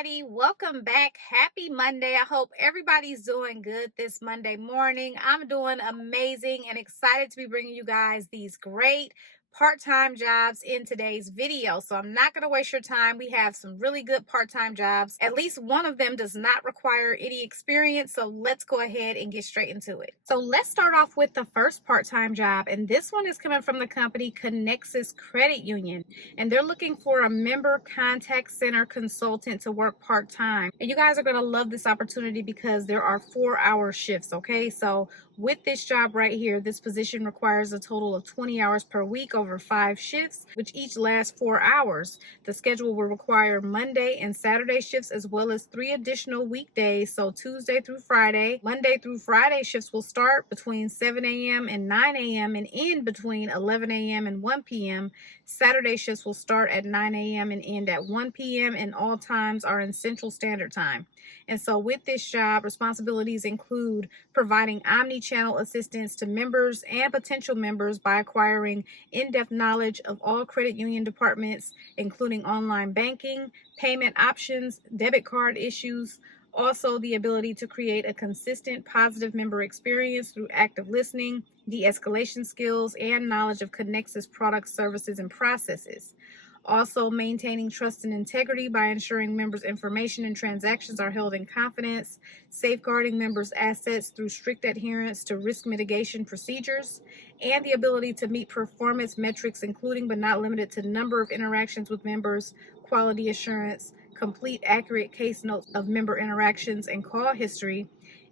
everybody. Welcome back. Happy Monday. I hope everybody's doing good this Monday morning. I'm doing amazing and excited to be bringing you guys these great part-time jobs in today's video. So I'm not going to waste your time. We have some really good part-time jobs. At least one of them does not require any experience. So let's go ahead and get straight into it. So let's start off with the first part-time job. And this one is coming from the company Connexus Credit Union. And they're looking for a member contact center consultant to work part-time. And you guys are going to love this opportunity because there are 4-hour shifts. Okay, so with this job right here, this position requires a total of 20 hours per week over 5 shifts, which each last 4 hours. The schedule will require Monday and Saturday shifts as well as 3 additional weekdays, so Tuesday through Friday. Monday through Friday shifts will start between 7 a.m. and 9 a.m. and end between 11 a.m. and 1 p.m. Saturday shifts will start at 9 a.m. and end at 1 p.m. and all times are in Central Standard Time. And so with this job, responsibilities include providing omni-channel assistance to members and potential members by acquiring in-depth knowledge of all credit union departments, including online banking, payment options, debit card issues. Also, the ability to create a consistent positive member experience through active listening, de-escalation skills, and knowledge of Connexus products, services, and processes. Also, maintaining trust and integrity by ensuring members' information and transactions are held in confidence, safeguarding members' assets through strict adherence to risk mitigation procedures, and the ability to meet performance metrics, including but not limited to number of interactions with members, quality assurance, complete accurate case notes of member interactions and call history,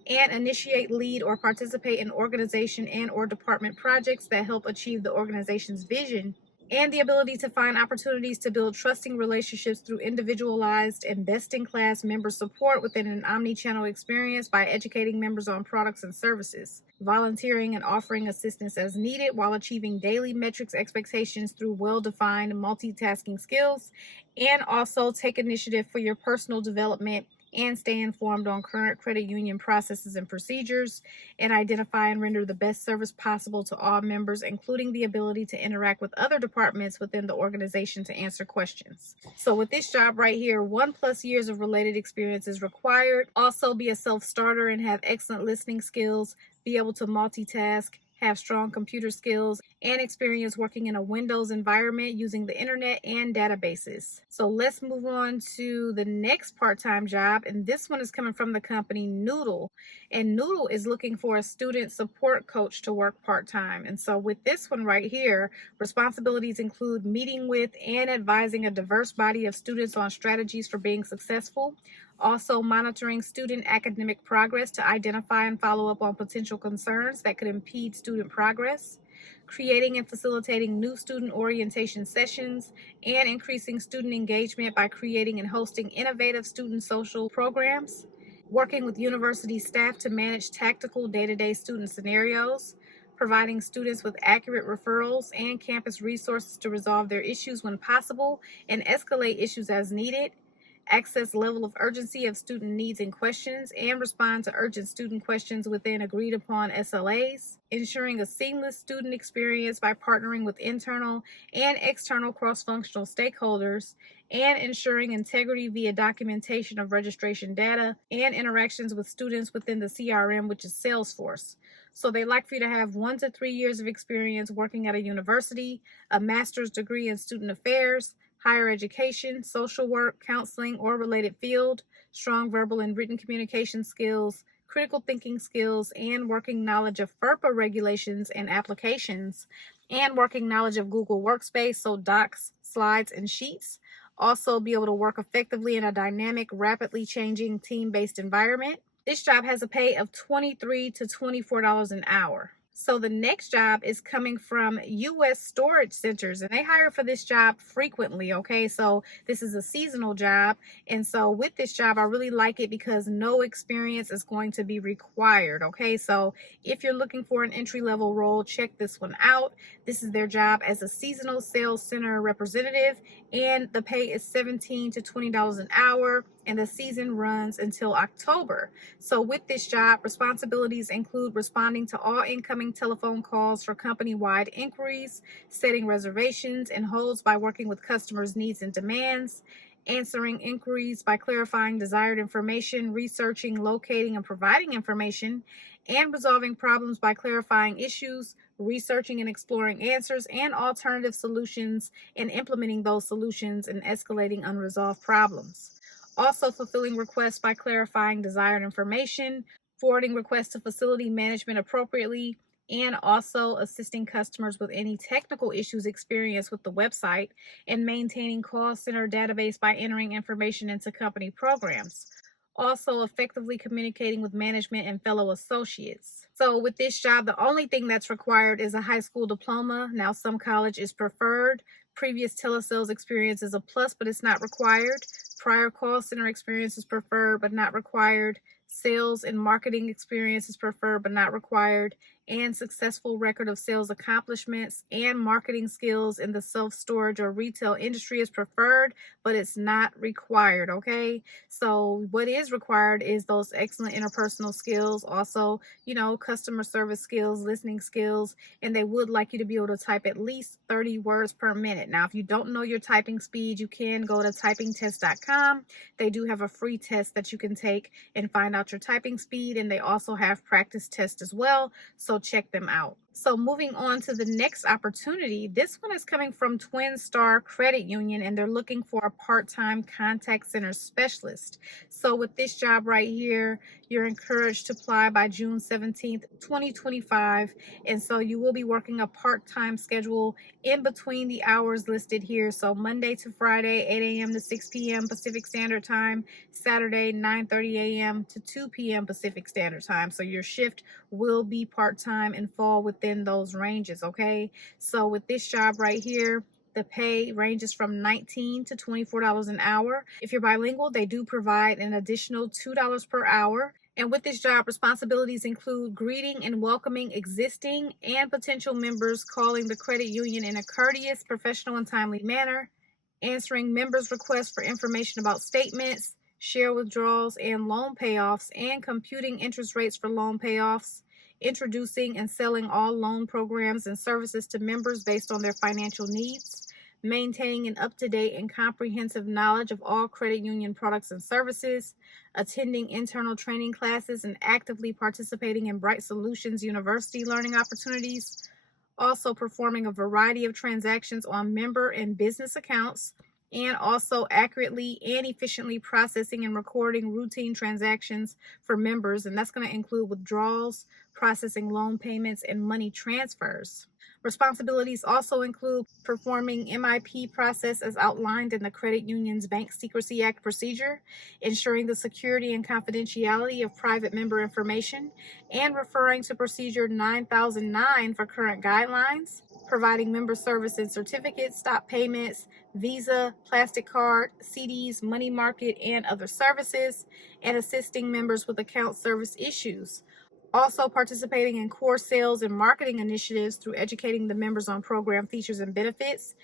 and initiate, lead, or participate in organization and or department projects that help achieve the organization's vision, and the ability to find opportunities to build trusting relationships through individualized and best-in-class member support within an omni-channel experience by educating members on products and services, volunteering and offering assistance as needed while achieving daily metrics expectations through well-defined multitasking skills, and also take initiative for your personal development and stay informed on current credit union processes and procedures, and identify and render the best service possible to all members, including the ability to interact with other departments within the organization to answer questions. So with this job right here, 1+ years of related experience is required. Also be a self-starter and have excellent listening skills, be able to multitask, have strong computer skills, and experience working in a Windows environment using the internet and databases. So let's move on to the next part-time job, and this one is coming from the company Noodle. And Noodle is looking for a student support coach to work part-time. And so with this one right here, responsibilities include meeting with and advising a diverse body of students on strategies for being successful, also monitoring student academic progress to identify and follow up on potential concerns that could impede student progress, creating and facilitating new student orientation sessions, and increasing student engagement by creating and hosting innovative student social programs, working with university staff to manage tactical day-to-day student scenarios, providing students with accurate referrals and campus resources to resolve their issues when possible and escalate issues as needed, access level of urgency of student needs and questions, and respond to urgent student questions within agreed upon SLAs, ensuring a seamless student experience by partnering with internal and external cross-functional stakeholders, and ensuring integrity via documentation of registration data and interactions with students within the CRM, which is Salesforce. So they like for you to have 1 to 3 years of experience working at a university, a master's degree in student affairs, higher education, social work, counseling, or related field, strong verbal and written communication skills, critical thinking skills, and working knowledge of FERPA regulations and applications, and working knowledge of Google Workspace, so docs, slides, and sheets. Also be able to work effectively in a dynamic, rapidly changing team-based environment. This job has a pay of $23 to $24 an hour. So the next job is coming from U.S. Storage Centers, and they hire for this job frequently, okay? So this is a seasonal job, and so with this job, I really like it because no experience is going to be required, okay? So if you're looking for an entry-level role, check this one out. This is their job as a seasonal sales center representative, and the pay is $17 to $20 an hour, and the season runs until October. So with this job, responsibilities include responding to all incoming telephone calls for company-wide inquiries, setting reservations and holds by working with customers' needs and demands, answering inquiries by clarifying desired information, researching, locating, and providing information, and resolving problems by clarifying issues, researching and exploring answers and alternative solutions, and implementing those solutions and escalating unresolved problems. Also, fulfilling requests by clarifying desired information, forwarding requests to facility management appropriately, and also assisting customers with any technical issues experienced with the website, and maintaining call center database by entering information into company programs. Also, effectively communicating with management and fellow associates. So, with this job, the only thing that's required is a high school diploma. Now, some college is preferred. Previous telesales experience is a plus, but it's not required. Prior call center experience is preferred, but not required. Sales and marketing experience is preferred, but not required. And successful record of sales accomplishments and marketing skills in the self-storage or retail industry is preferred, but it's not required, okay? So what is required is those excellent interpersonal skills, also, customer service skills, listening skills, and they would like you to be able to type at least 30 words per minute. Now, if you don't know your typing speed, you can go to typingtest.com. They do have a free test that you can take and find out your typing speed, and they also have practice tests as well, so check them out. So moving on to the next opportunity, this one is coming from Twin Star Credit Union, and they're looking for a part-time contact center specialist. So with this job right here, you're encouraged to apply by June 17th, 2025. And so you will be working a part-time schedule in between the hours listed here. So Monday to Friday, 8 a.m. to 6 p.m. Pacific Standard Time, Saturday, 9:30 a.m. to 2 p.m. Pacific Standard Time. So your shift will be part-time and fall within those ranges, okay? So with this job right here, the pay ranges from $19 to $24 an hour. If you're bilingual, they do provide an additional $2 per hour. And with this job, responsibilities include greeting and welcoming existing and potential members, calling the credit union in a courteous, professional, and timely manner, answering members' requests for information about statements, share withdrawals and loan payoffs, and computing interest rates for loan payoffs, introducing and selling all loan programs and services to members based on their financial needs, maintaining an up-to-date and comprehensive knowledge of all credit union products and services, attending internal training classes, and actively participating in Bright Solutions University learning opportunities, also performing a variety of transactions on member and business accounts, and also accurately and efficiently processing and recording routine transactions for members, and that's going to include withdrawals, processing loan payments, and money transfers. Responsibilities also include performing MIP process as outlined in the Credit Union's Bank Secrecy Act procedure, ensuring the security and confidentiality of private member information, and referring to Procedure 9009 for current guidelines, providing member service and certificates, stop payments, Visa, plastic card, CDs, money market, and other services, and assisting members with account service issues. Also participating in core sales and marketing initiatives through educating the members on program features and benefits,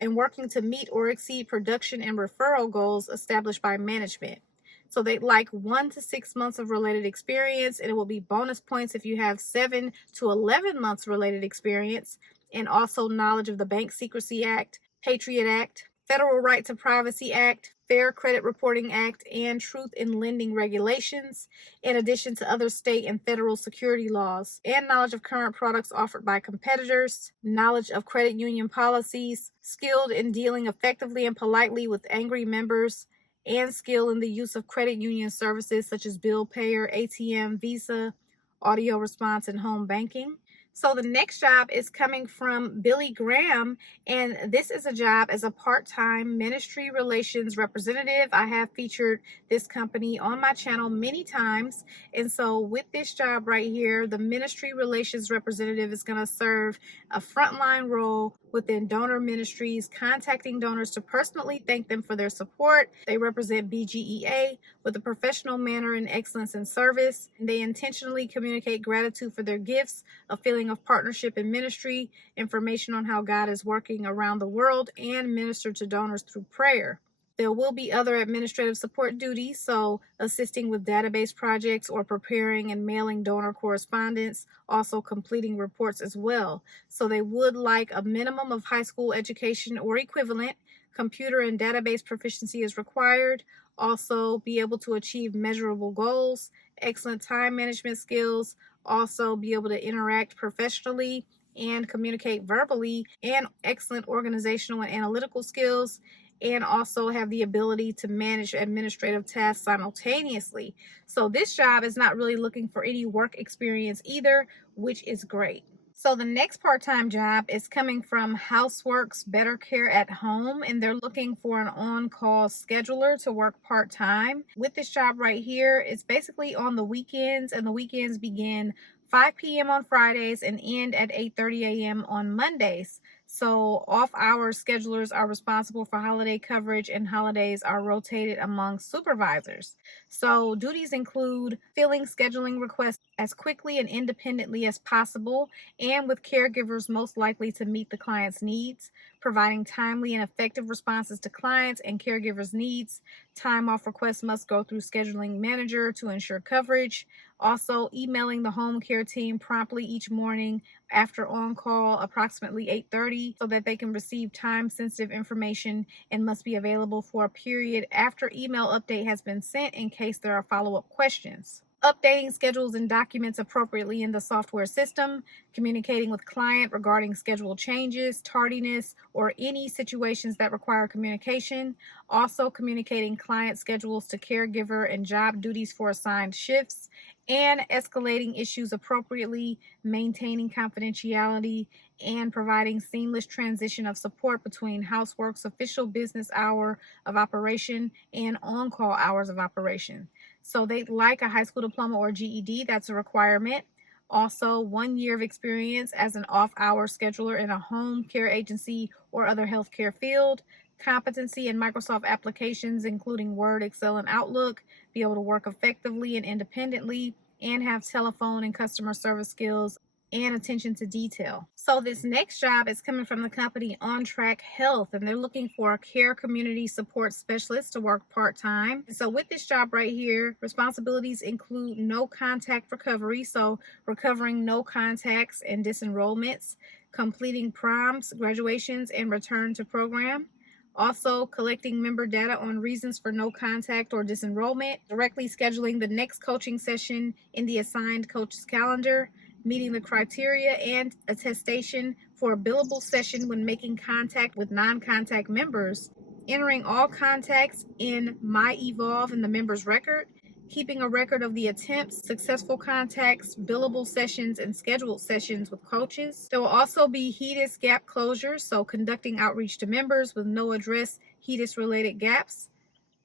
and working to meet or exceed production and referral goals established by management. So they'd like 1 to 6 months of related experience, and it will be bonus points if you have 7 to 11 months related experience, and also knowledge of the Bank Secrecy Act, Patriot Act, Federal Right to Privacy Act, Fair Credit Reporting Act, and Truth in Lending regulations, in addition to other state and federal security laws, and knowledge of current products offered by competitors, knowledge of credit union policies, skilled in dealing effectively and politely with angry members, and skill in the use of credit union services such as bill payer, ATM, Visa, audio response, and home banking. So the next job is coming from Billy Graham, and this is a job as a part-time ministry relations representative. I have featured this company on my channel many times, and so with this job right here, the ministry relations representative is going to serve a frontline role within donor ministries, contacting donors to personally thank them for their support. They represent BGEA with a professional manner and excellence in service, and they intentionally communicate gratitude for their gifts, a feeling of partnership in ministry, information on how God is working around the world, and minister to donors through prayer. There will be other administrative support duties, so assisting with database projects or preparing and mailing donor correspondence, also completing reports as well. So they would like a minimum of high school education or equivalent, Computer and database proficiency is required. Also, be able to achieve measurable goals, excellent time management skills, also be able to interact professionally and communicate verbally, and excellent organizational and analytical skills, and also have the ability to manage administrative tasks simultaneously. So this job is not really looking for any work experience either, which is great. So the next part-time job is coming from Houseworks Better Care at Home, and they're looking for an on-call scheduler to work part-time. With this job right here, it's basically on the weekends, and the weekends begin 5 p.m. on Fridays and end at 8:30 a.m. on Mondays. So off-hour schedulers are responsible for holiday coverage, and holidays are rotated among supervisors. So duties include filling scheduling requests as quickly and independently as possible, and with caregivers most likely to meet the client's needs, providing timely and effective responses to clients and caregivers' needs. Time off requests must go through scheduling manager to ensure coverage. Also, emailing the home care team promptly each morning after on call approximately 8:30 so that they can receive time sensitive information, and must be available for a period after email update has been sent in case there are follow-up questions. Updating schedules and documents appropriately in the software system, communicating with client regarding schedule changes, tardiness, or any situations that require communication. Also communicating client schedules to caregiver and job duties for assigned shifts, and escalating issues appropriately, maintaining confidentiality, and providing seamless transition of support between Houseworks' official business hour of operation and on-call hours of operation. So they like a high school diploma or GED, that's a requirement. Also, 1 year of experience as an off-hour scheduler in a home care agency or other healthcare field. Competency in Microsoft applications, including Word, Excel, and Outlook. Be able to work effectively and independently, and have telephone and customer service skills and attention to detail. So this next job is coming from the company On Track Health, and they're looking for a care community support specialist to work part-time. So with this job right here, responsibilities include no contact recovery, so recovering no contacts and disenrollments, completing proms, graduations, and return to program. Also, collecting member data on reasons for no contact or disenrollment, directly scheduling the next coaching session in the assigned coach's calendar, meeting the criteria and attestation for a billable session when making contact with non-contact members, entering all contacts in MyEvolve in the member's record, keeping a record of the attempts, successful contacts, billable sessions, and scheduled sessions with coaches. There will also be HEDIS gap closures, so conducting outreach to members with no address HEDIS related gaps,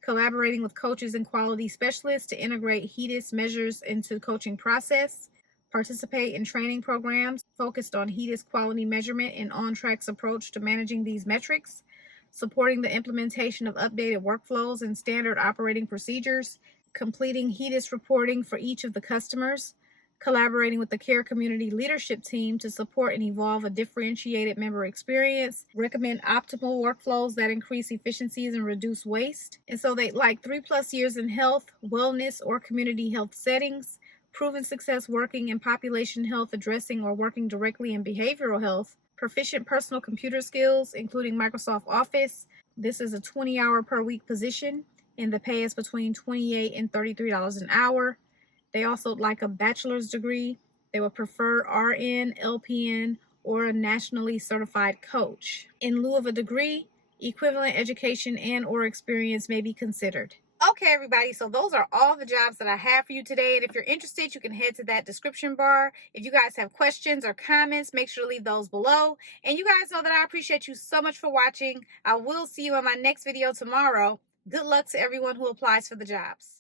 collaborating with coaches and quality specialists to integrate HEDIS measures into the coaching process, participate in training programs focused on HEDIS quality measurement and On-Track's approach to managing these metrics, supporting the implementation of updated workflows and standard operating procedures, completing HEDIS reporting for each of the customers, collaborating with the care community leadership team to support and evolve a differentiated member experience, recommend optimal workflows that increase efficiencies and reduce waste. And so they like 3+ years in health, wellness, or community health settings, proven success working in population health, addressing or working directly in behavioral health, proficient personal computer skills, including Microsoft Office. This is a 20-hour per week position, and the pay is between $28 and $33 an hour. They also like a bachelor's degree. They would prefer RN, LPN, or a nationally certified coach. In lieu of a degree, equivalent education and or experience may be considered. Okay, everybody, so those are all the jobs that I have for you today. And if you're interested, you can head to that description bar. If you guys have questions or comments, make sure to leave those below. And you guys know that I appreciate you so much for watching. I will see you in my next video tomorrow. Good luck to everyone who applies for the jobs.